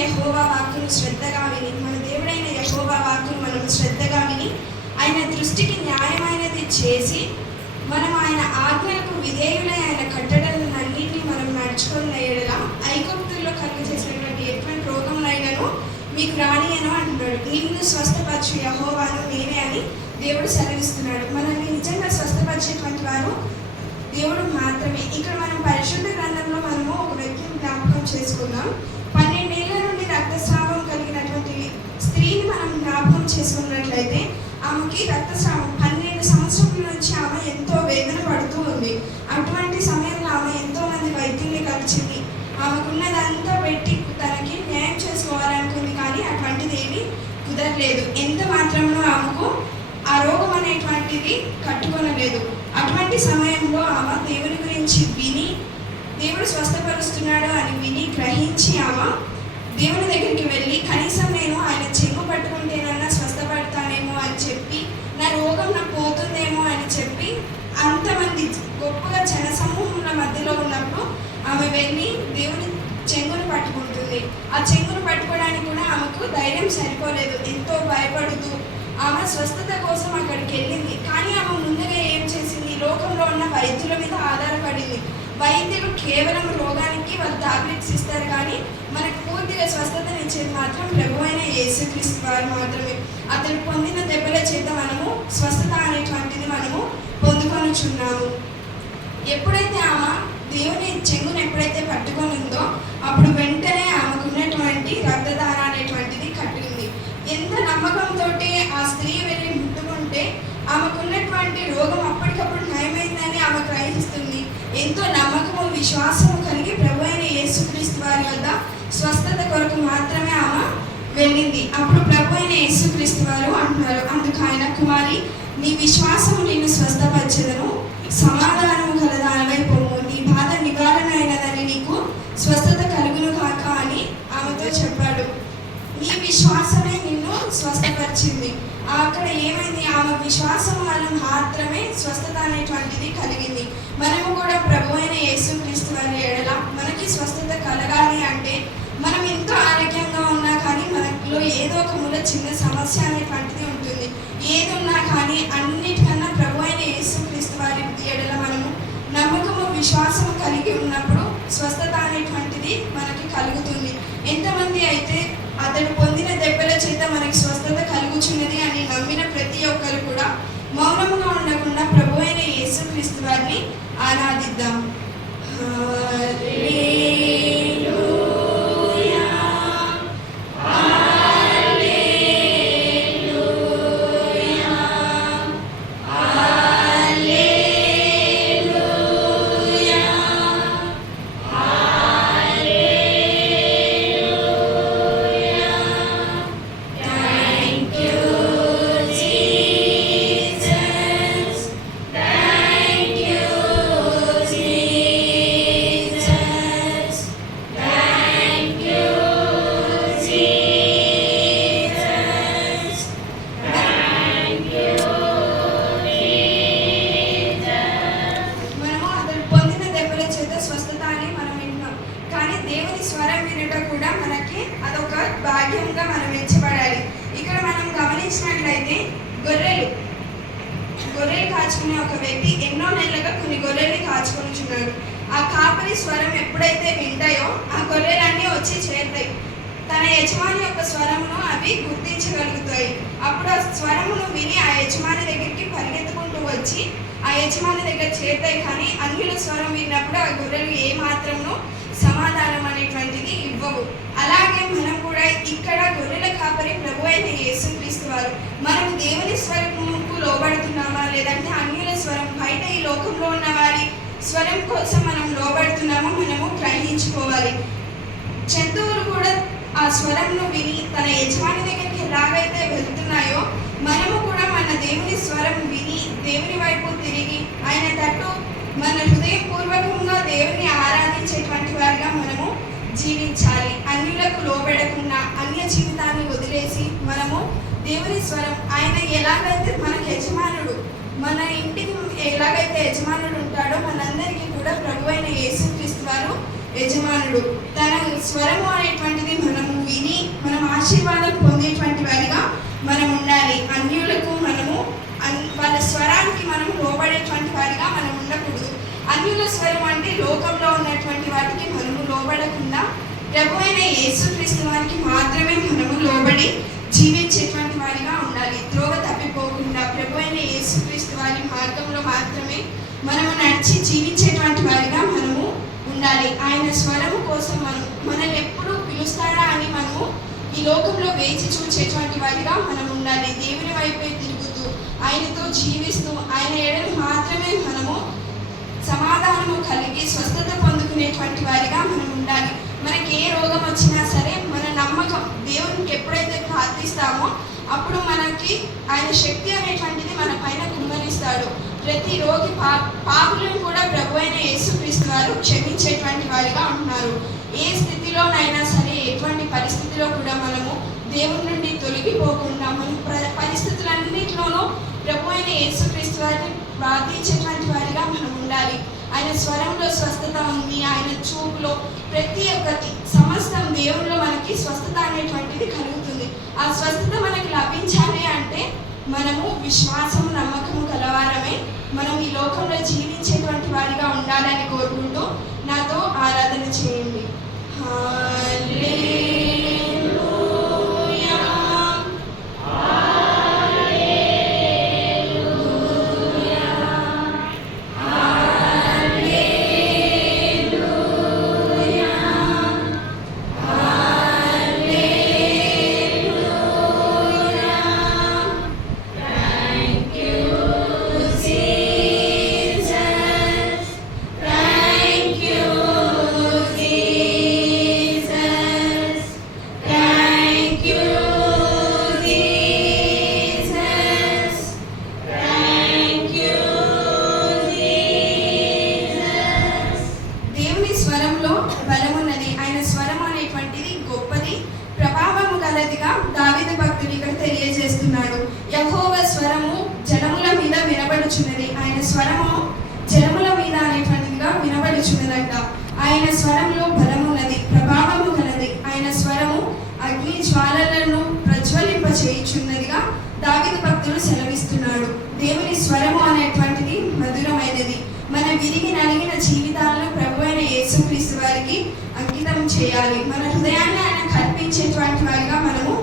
యెహోవా వాక్కును శ్రద్ధగా విని, మన దేవుడైన యెహోవా వాక్కును మనం శ్రద్ధగా విని ఆయన దృష్టికి న్యాయమైనది చేసి మనం ఆయన ఆజ్ఞలకు విధేయులై ఆయన కట్టడలన్నింటినీ మనం నడుచుకున్న ఎడల ఐగుప్తుల్లో కలుగు చేసినటువంటి ఎటువంటి రోగంలైనను మీకు రానియను అంటున్నాడు. నిన్ను స్వస్థపరచు యెహోవాను నేనే అని దేవుడు సెలవిస్తున్నాడు. మనల్ని నిజంగా స్వస్థపరిచేటువంటి వారు దేవుడు మాత్రమే. ఇక్కడ మనం పరిశుద్ధ గ్రంథంలో మనము ఒక వ్యక్తిని జ్ఞాపకం చేసుకుందాం. 12 ఏళ్ల నుండి రక్తస్రావం కలిగినటువంటి స్త్రీని మనం జ్ఞాపకం చేసుకున్నట్లయితే ఆమెకి రక్తస్రావం 12 సంవత్సరాల నుంచి ఆమె ఎంతో వేదన పడుతూ ఉంది. అటువంటి సమయంలో ఆమె ఎంతో మంది వైద్యుల్ని కలిసింది. ఆమెకున్నదంతా పెట్టి తనకి న్యాయం చేసుకోవాలనుకుంది, కానీ అటువంటిది ఏమీ కుదరలేదు. ఎంత మాత్రంలో ఆమెకు ఆ రోగం అనేటువంటిది కట్టుకొనలేదు. అటువంటి సమయంలో ఆమె దేవుని గురించి విని, దేవుడు స్వస్థపరుస్తున్నాడు అని విని గ్రహించి ఆమె దేవుని దగ్గరికి వెళ్ళి కనీసం నేను ఆయన చెంగు పట్టుకుంటేనన్నా స్వస్థపడతానేమో అని చెప్పి, నా రోగం నాకు పోతుందేమో అని చెప్పి, అంతమంది గొప్పగా జనసమూహంల మధ్యలో ఉన్నప్పుడు ఆమె వెళ్ళి దేవుని చెంగును పట్టుకుంటుంది. ఆ చెంగును పట్టుకోవడానికి కూడా ఆమెకు ధైర్యం సరిపోలేదు. ఎంతో భయపడుతూ ఆమె స్వస్థత కోసం అక్కడికి వెళ్ళింది. కానీ ఆమె ముందుగా ఏం చేసింది? లోకంలో ఉన్న వైద్యుల మీద ఆధారపడింది. వైద్యులు కేవలం రోగానికి వాళ్ళు టాబ్లెట్స్ ఇస్తారు, కానీ మనకు పూర్తిగా స్వస్థతనిచ్చేది మాత్రం ప్రభు అయిన యేసుక్రీస్తు వారు మాత్రమే. అతడు పొందిన దెబ్బల చేత మనము స్వస్థత అనేటువంటిది మనము పొందుకొనుచున్నాము. ఎప్పుడైతే ఆమె దేవుని చెంగును ఎప్పుడైతే పట్టుకొని ఉందో అప్పుడు వెంటనే ఆమెకున్నటువంటి రక్తధార అనేటువంటిది కట్టింది. ఎంత నమ్మకంతో ఆ స్త్రీ వెళ్ళి ముట్టుకుంటే ఆమెకున్నటువంటి రోగం అప్పటికప్పుడు నయమైందని ఆమె గ్రహిస్తుంది. ఎంతో నమ్మకము విశ్వాసము కలిగి ప్రభు అయిన యేసుక్రీస్తు వారి వద్ద స్వస్థత కొరకు మాత్రమే ఆమె వెళ్ళింది. అప్పుడు ప్రభు అయిన యేసుక్రీస్తు వారు అంటున్నారు, అందుకు ఆయన, కుమారి, నీ విశ్వాసము నిన్ను స్వస్థపరచెదను, సమాధానము కలదానమై పొమ్ము, నీ బాధ నివారణ అయినదని నీకు స్వస్థత కలుగును కాక అని ఆమెతో చెప్పాడు. నీ విశ్వాసమే నిన్ను స్వస్థపరిచింది. అక్కడ ఏమైంది? ఆమె విశ్వాసం వల్ల మాత్రమే స్వస్థత అనేటువంటిది కలిగింది. మనము కూడా ప్రభు అయిన యేసుక్రీస్తు వారి ఎడల మనకి స్వస్థత కలగాలి అంటే మనం ఎంతో ఆరోగ్యంగా ఉన్నా కానీ మనలో ఏదో ఒక మూల చిన్న సమస్య అనేటువంటిది ఉంటుంది. ఏది ఉన్నా కానీ అన్నిటికన్నా ప్రభు అయిన యేసుక్రీస్తు వారి ఎడల మనము నమ్మకము విశ్వాసము కలిగి ఉన్నప్పుడు స్వస్థత అనేటువంటిది మనకి కలుగుతుంది. ఎంతమంది అయితే అతడు పొందిన దెబ్బల చేత మనకి స్వస్థత కలుగుచున్నది అని నమ్మిన ప్రతి ఒక్కరు కూడా మౌనముగా ఉండకుండా ప్రభు అయిన యేసుక్రీస్తు వారిని ఆరాధిద్దాం. భాగ్యంగా మనం మెచ్చబడాలి. ఇక్కడ మనం గమనించినట్లయితే గొర్రెలు కాచుకునే ఒక వ్యక్తి ఎన్నో నెలలుగా కొన్ని గొర్రెల్ని కాచుకొనిచున్నాడు. ఆ కాపరి స్వరం ఎప్పుడైతే వింటాయో ఆ గొర్రెలన్నీ వచ్చి చేరుతాయి. తన యజమాని యొక్క స్వరమును అవి గుర్తించగలుగుతాయి. అప్పుడు ఆ స్వరమును విని ఆ యజమాని దగ్గరికి పరిగెత్తుకుంటూ వచ్చి ఆ యజమాని దగ్గర చేరుతాయి. కానీ అన్యుల స్వరం విన్నప్పుడు ఆ గొర్రెలు ఏ మాత్రము సమాధానం అనేటువంటిది ఇవ్వవు. అలాగే మనం కూడా ఇక్కడ గొర్రెల కాపరి ప్రభు అయిన యేసుక్రీస్తు వారు. మనం దేవుని స్వరముకు లోబడుతున్నామా, లేదంటే అన్యుల స్వరం, బయట ఈ లోకంలో ఉన్న వారి స్వరం కోసం మనం లోబడుతున్నామో మనము గ్రహించుకోవాలి. జంతువులు కూడా ఆ స్వరంను విని తన యజమాని దగ్గరికి ఎలాగైతే వెళ్తున్నాయో మనము కూడా మన దేవుని స్వరం విని దేవుని వైపు తిరిగి ఆయన తట్టు మన హృదయపూర్వకంగా దేవుని ఆరాధించేటువంటి వారిగా మనము జీవించాలి. అన్యులకు లోబడకుండా అన్య జీవితాన్ని వదిలేసి మనము దేవుని స్వరం, ఆయన ఎలాగైతే మనకు యజమానుడు, మన ఇంటికి ఎలాగైతే యజమానుడు ఉంటాడో మనందరికీ కూడా ప్రభు అయిన యేసుక్రీస్తు వారు యజమానుడు. తన స్వరము అనేటువంటిది మనము అనేటువంటి వారిగా మనం ఉండకూడదు. అన్యుల స్వరం అంటే లోకంలో ఉన్నటువంటి వాటికి మనము లోబడకుండా ప్రభు అయిన యేసుక్రీస్తు వారికి మాత్రమే మనము లోబడి జీవించేటువంటి వారిగా ఉండాలి. త్రోవ తప్పిపోకుండా ప్రభు అయిన యేసుక్రీస్తు వారి మార్గంలో మాత్రమే మనము నడిచి జీవించేటువంటి వారిగా మనము ఉండాలి. ఆయన స్వరము కోసం మనల్ని ఎప్పుడు పిలుస్తాడా అని మనము ఈ లోకంలో వేచి చూచేటువంటి వారిగా మనం ఉండాలి. దేవుని వైపే తిరుగుతూ ఆయనతో జీవిస్తూ ఆయన ఎడలు మాత్రమే మనము సమాధానము కలిగి స్వస్థత పొందుకునేటువంటి వారిగా మనం ఉండాలి. మనకి ఏ రోగం వచ్చినా సరే మన నమ్మకం దేవునికి ఎప్పుడైతే ప్రార్థిస్తామో అప్పుడు మనకి ఆయన శక్తి అనేటువంటిది మన పైన కుమ్మరిస్తాడు. ప్రతి రోగి పాపులను కూడా ప్రభు అయిన యేసుక్రీస్తు వారు క్షమించేటువంటి వారిగా ఉంటున్నారు. ఏ స్థితిలోనైనా సరే ఎటువంటి పరిస్థితిలో కూడా మనము దేవుని నుండి తొలగిపోకుండా మన పరిస్థితులన్నింటిలోనూ ప్రభు అయిన యేసుక్రీస్తు వారిని ప్రార్థించేటువంటి వారిగా మనం ఉండాలి. ఆయన స్వరంలో స్వస్థత ఉంది. ఆయన చూపులో ప్రతి ఒక్కటి సమస్తం దేవునిలో మనకి స్వస్థత అనేటువంటిది కలుగుతుంది. ఆ స్వస్థత మనకి లభించాలి అంటే మనము విశ్వాసం నమ్మకము కలవారమే మనం ఈ లోకంలో జీవించేటువంటి వారిగా ఉండాలని కోరుకుంటూ నాతో ఆరాధన చేయండి. స్వరంలో బలమున్నది. ఆయన స్వరం అనేటువంటిది గొప్పది, ప్రభావము గలదిగా దావీదు భక్తుడు ఇక్కడ తెలియజేస్తున్నాడు. యెహోవా స్వరము జలముల మీద వినబడుచున్నది. ఆయన స్వరము జలముల మీద అనేటువంటిదిగా వినబడుచున్నదంట. ఆయన స్వరంలో బలమున్నది, ప్రభావము గలది. ఆయన స్వరము అగ్ని జ్వాలలను ప్రజ్వలింప చేయుచున్నదిగా దావీదు భక్తుడు సెలవిస్తున్నాడు. దేవుని స్వరము అనేటువంటిది మధురమైనది. మన విరిగి నలిగిన జీవితాలను ప్రభు అయిన యేసుక్రీస్తు వారికి అంకితం చేయాలి. మన హృదయాన్ని ఆయన కల్పించేటువంటి వారిగా మనము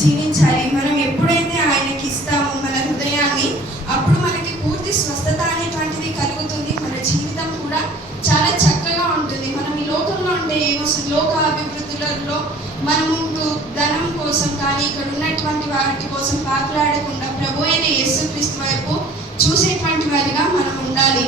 జీవించాలి. మనం ఎప్పుడైతే ఆయనకి ఇస్తామో మన హృదయాన్ని, అప్పుడు మనకి పూర్తి స్వస్థత అనేటువంటిది కలుగుతుంది. మన జీవితం కూడా చాలా చక్కగా ఉంటుంది. మనం ఈ లోకంలో ఉండే లోక అభివృద్ధులలో మనముంటూ ధనం కోసం కానీ ఇక్కడ ఉన్నటువంటి వాటి కోసం పాకులాడకుండా ప్రభు అయిన యేసుక్రీస్తు వైపు చూసేటువంటి వారిగా మనం ఉండాలి.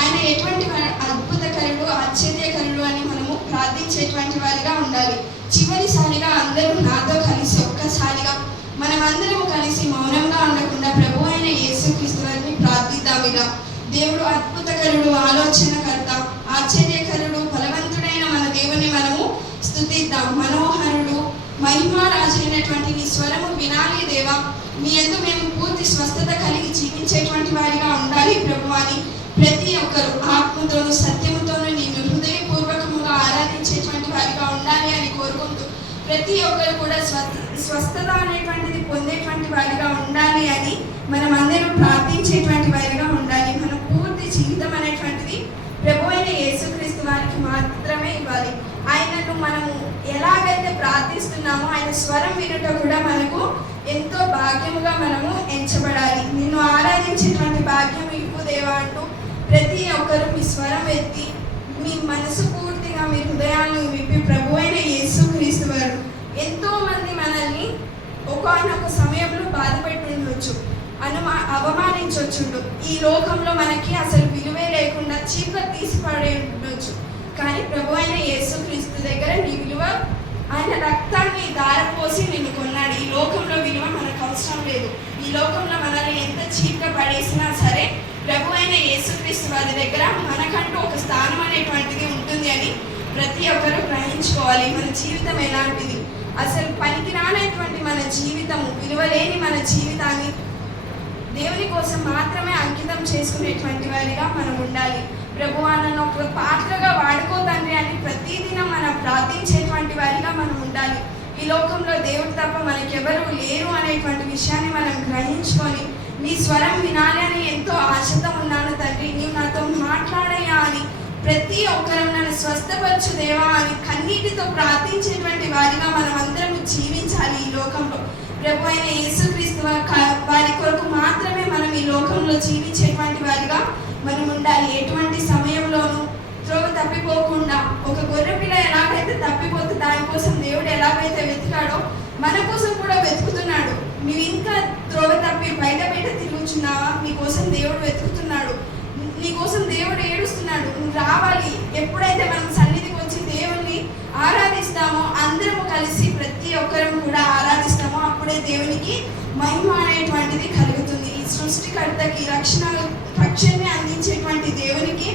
ఆయన ఎటువంటి అద్భుతకరుడు ఆశ్చర్యకరుడు అని మనము ప్రార్థించేటువంటి వారిగా ఉండాలి. చివరిసారిగా అందరూ నాతో కలిసి ఒక్కసారిగా మనమందరం కలిసి మౌనంగా ఉండకుండా ప్రభు అయిన యేసుక్రీస్తు వారిని ప్రార్థిద్దాం. ఇలా దేవుడు అద్భుతకరుడు, ఆలోచనకర్త, ఆశ్చర్యకరుడు, బలవంతుడైన మన దేవుని మనము స్తుతిద్దాం. మనోహరుడు, మహిమారాజు అయినటువంటి నీ స్వరము వినాలి దేవా. నీ యందు మేము పూర్తి స్వస్థత కలిగి జీవించేటువంటి వారిగా ఉండాలి ప్రభు అని ప్రతి ఒక్కరు ఆత్మతోనూ సత్యముతోనూ నిన్ను హృదయపూర్వకముగా ఆరాధించేటువంటి వారిగా ఉండాలి అని కోరుకుంటూ ప్రతి ఒక్కరు కూడా స్వస్థత అనేటువంటిది పొందేటువంటి వారిగా ఉండాలి అని మనం అందరం ప్రార్థించేటువంటి వారిగా ఉండాలి. మన పూర్తి జీవితం అనేటువంటిది ప్రభు అయిన యేసుక్రీస్తు వారికి మాత్రమే ఇవ్వాలి. ఆయనను మనము ఎలాగైతే ప్రార్థిస్తున్నామో ఆయన స్వరం వినుట కూడా మనకు ఎంతో భాగ్యముగా మనము ఎంచబడాలి. నిన్ను ఆరాధించేటువంటి భాగ్యం ఇవ్వు దేవా అంటూ ప్రతి ఒక్కరు మీ స్వరం ఎత్తి మీ మనసు పూర్తిగా మీ హృదయాలను విప్పి ప్రభు అయిన యేసుక్రీస్తు వారు ఎంతో మంది మనల్ని ఒకానొక సమయంలో బాధపెట్టి ఉండొచ్చు, అవమానించొచ్చుండు. ఈ లోకంలో మనకి అసలు విలువే లేకుండా చీప్గా తీసిపడే ఉండొచ్చు. కానీ ప్రభు అయిన యేసుక్రీస్తు దగ్గర నీ విలువ, ఆయన రక్తాన్ని దారపోసి నిన్ను కొన్నాడు. ఈ లోకంలో విలువ మనకు అవసరం లేదు. ఈ లోకంలో మనల్ని ఎంత చీప్గా పడేసినా సరే ప్రభు అయిన యేసుక్రీస్తు వారి దగ్గర మనకంటూ ఒక స్థానం అనేటువంటిది ఉంటుంది అని ప్రతి ఒక్కరూ గ్రహించుకోవాలి. మన జీవితం ఎలాంటిది, అసలు పనికిరానటువంటి మన జీవితము, విలువలేని మన జీవితాన్ని దేవుని కోసం మాత్రమే అంకితం చేసుకునేటువంటి వారిగా మనం ఉండాలి. ప్రభువా నన్ను ఒక పాత్రగా వాడుకో తండ్రి అని ప్రతిదినం మనం ప్రార్థించేటువంటి వారిగా మనం ఉండాలి. ఈ లోకంలో దేవుడు తప్ప మనకెవరూ లేరు అనేటువంటి విషయాన్ని మనం గ్రహించుకొని నీ స్వరం వినాలి అని ఎంతో ఆశతో ఉన్నాను తండ్రి. నీవు నాతో మాట్లాడయ్యా అని ప్రతి ఒక్కరం నన్ను స్వస్థపరచు దేవా అని కన్నీటితో ప్రార్థించేటువంటి వారిగా మనం అందరం జీవించాలి ఈ లోకంలో. ప్రభు అయిన యేసుక్రీస్తు వారి కొరకు మాత్రమే మనం ఈ లోకంలో జీవించేటువంటి వారిగా మనం ఉండాలి. ఎటువంటి సమయంలోనూ త్రోవ తప్పిపోకుండా, ఒక గొర్రె పిల్ల ఎలాగైతే తప్పిపోతే దానికోసం దేవుడు ఎలాగైతే వెతికాడో మన కోసం కూడా వెతుకుతున్నాడు. నువ్వు ఇంకా త్రోవ తప్పి బయట తిరుగుచున్నావా? నీకోసం దేవుడు వెతుకుతున్నాడు. నీకోసం దేవుడు ఏడుస్తున్నాడు. నువ్వు రావాలి. ఎప్పుడైతే మనం సన్నిధికి వచ్చి దేవుణ్ణి ఆరాధిస్తామో, అందరము కలిసి ప్రతి ఒక్కరం కూడా ఆరాధిస్తామో, అప్పుడే దేవునికి మహిమ అనేటువంటిది కలుగుతుంది. ఈ సృష్టికర్తకి రక్షణని అందించేటువంటి దేవునికి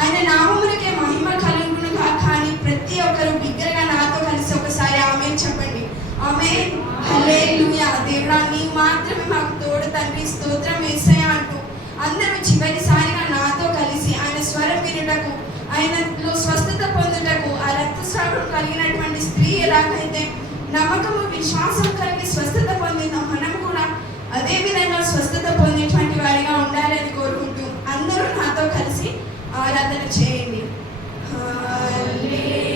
ఆయన నామములకే మహిమ కలుగును కాక అని ప్రతి ఒక్కరు బిగ్గరగా నాతో కలిసి ఒకసారి ఆమేన్ చెప్పండి. ఆమేన్, హల్లెలూయా. దేవుడా, నీవు మాత్రమే మాకు తోడు తండ్రి, స్తోత్రం యేసయ్యా అంటూ అందరూ చివరిసారిగా నాతో కలిసి ఆయన స్వరం వినుటకు, ఆయనలో స్వస్థత పొందుటకు, ఆ రక్తస్రావం కలిగినటువంటి స్త్రీ ఎలాగైతే నమ్మకము విశ్వాసం కలిగి స్వస్థత పొందిందో, మనం కూడా అదే విధంగా స్వస్థత పొందేటువంటి వారిగా ఉండాలని కోరుకుంటూ అందరూ నాతో కలిసి ఆరాధన చేయండి. హల్లెలూయా.